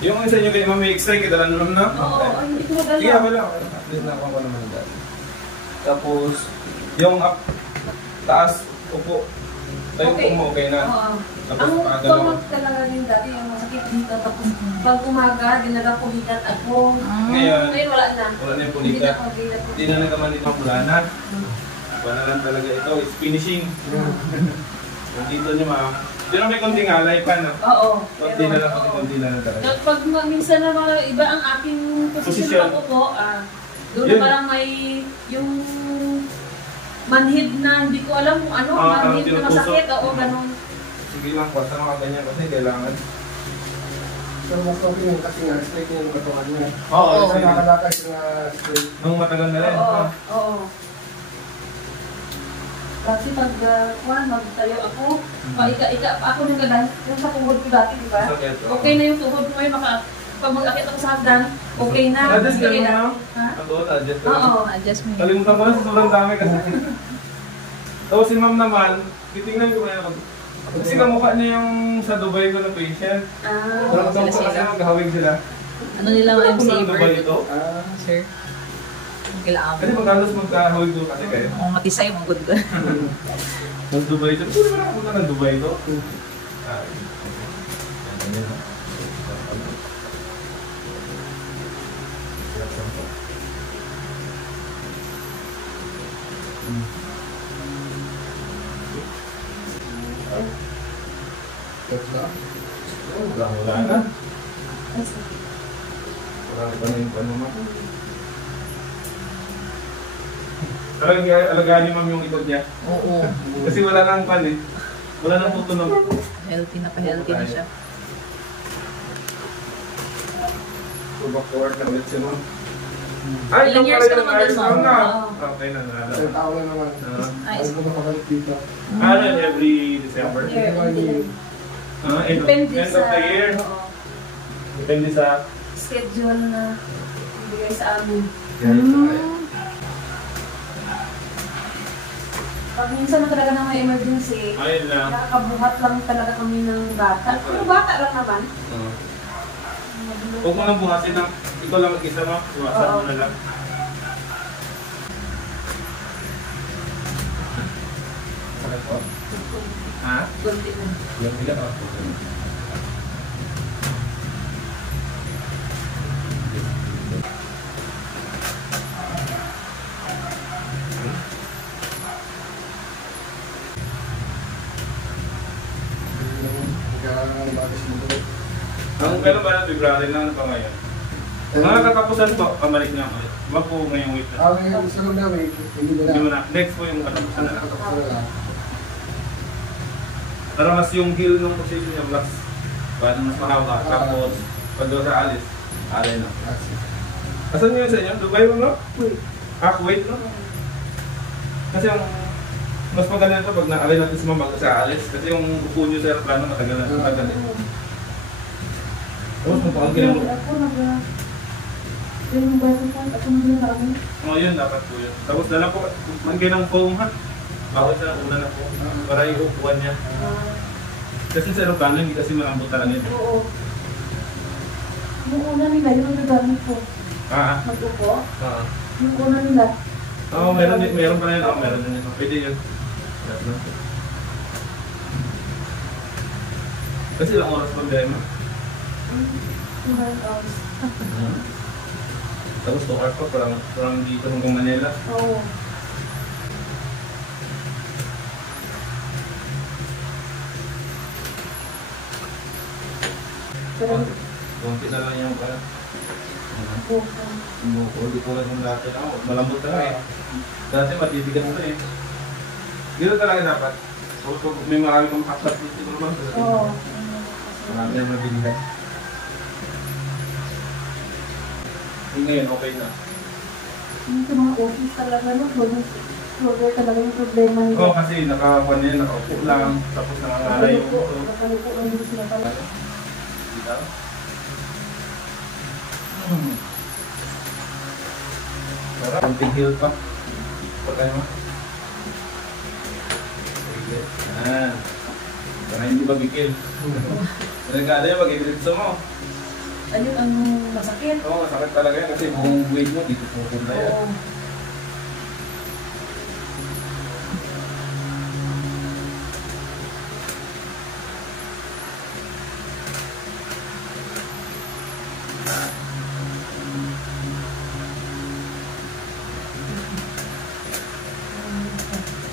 Yung isa nyo kayo may extra, kita lang naman na? Oo, hindi ko magalaw. Sige, wala. At least nakuha ko naman dati. Tapos, yung up, taas, upo. Tayo okay. Mo, okay na. Oo. Tapos, ang tumag talaga din dati, yung masakit dito. Tapos, pag umaga, dinala pulikat ako. Ngayon, wala na. Wala na yung pulikat. Hindi na nagaman dito ang pulana. Wala na lang talaga ito. It's finishing. Dito nyo pero may konting alay pa, no? Oo. Konti na lang, konti na lang talaga. Pag minsan na mga iba ang aking posisyon ako po, doon na parang may yung manhid na hindi ko alam kung ano, manhid na masakit, o ganun. Sige lang, basta mga ganyan kasi kailangan. Pero mas okay yun kasi nga, straight yung katawan niya. Oo, kasi nakalakay siya straight. Nung matagal na rin. Oo. Kasi pag magtayo ako, ako nung kadang, yung sa tuhod ko dati, di ba? Okay na yung tuhod ko ngayon, pag mag-akit ako sa hagdan, okay na. Adjust ka naman, ha? Adjust ka naman. Oo, adjust mo. Kalimutan ko na sa sobrang dami kasi. Tapos si ma'am naman, titingnan ko ngayon. Kasi kamukha niya yung sa Dubai ko na patient. Pero kamukha kasi maghahawig sila. Ano nila mga MC Dubai ito? Sir? Kailangan mo. Kasi maghalos magkahawig doon kasi kayo. Kung matisay, magod ko. Ng Dubai ito? Pwede ba nakapunta ng Dubai ito? Wala na. Wala pa na yung panumak. Alagaan ni ma'am yung ikot niya. Oo. Kasi wala nang pan eh. Wala nang tutunog. Healthy na pa-healthy na siya. So back to work na ulit si ma'am. Ilang years ka naman doon, ma'am? Na. Okay na. Isang tao na naman. Ay, ko na pakalit dito. Every December? Depende end of the year? Depende sa schedule na ibigay sa amin. Pag minsan na talaga na may emergency, nakakabuhat lang talaga kami ng bata. Pero bata lang naman. Huwag mo lang buhasin ng ikaw lang mag-isa mo. Buhasan mo na lang. Sakit po? Ha? Kunti na. Yung bila ka? Ang meron ba na February lang pa ngayon? Mga katapusan po, kamalik niya ulit. Diba po ngayong week na? Ngayong gusto lang na week, hindi Hindi mo na. Next po yung katapusan na lang. Pero mas yung heel ng position niya, mas mas mahaba. Tapos, pag doon sa alis, alay na. Asan nyo yun sa inyo? Dubai mo, no? Kuwait, no? Kasi yung mas magaling ito pag na-alay natin sa mamag sa alis. Kasi yung upo nyo sa aeroplano matagal na. Matagal din. Tapos kung pakang kinamot. Yung baso ko, ako na namin. Oo, yun. Dapat po yun. Tapos dala po, magkay ng foam, ha? Bawal siya na una na po. Para yung upuan niya. Kasi sa aeroplano, hindi kasi malambot talaga yun. Oo. Yung una nila, yung nagagamit ko. Mag-upo? Yung una nila. Oo, meron pa rin. Oo, meron din yun. Pwede yun. Kasi ilang oras pa biyahe mo? 2 hours. Tapos 2 hours pa, parang dito hanggang Manila. Oo. Konti na lang yung para. Hindi ko lang yung dati na. Malambot talaga eh. Dati matibigan mo eh. Dito talaga dapat. So, may marami kang kaklat dito naman. Oo. Marami na mabilihan. Ngayon, okay na. Yung sa mga office talaga, no? Floor talaga yung problema nila. Oo, kasi nakaupo lang. Tapos nangangalay yung ulo. Nakalupo lang yung sila pala. Dito? Sarap. Konting heel pa. Patay mo. Para hindi ba bigil. Nagkada yung mag-idiritso mo. Ayun ang masakit. Oo, masakit talaga yan kasi buong weight mo dito pupunta yan. Oo.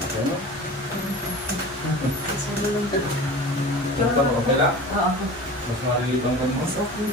Okay, no? Sabi lang ito. Basta okay lang. Oo. Mas malilibang ka mo. Mas okay.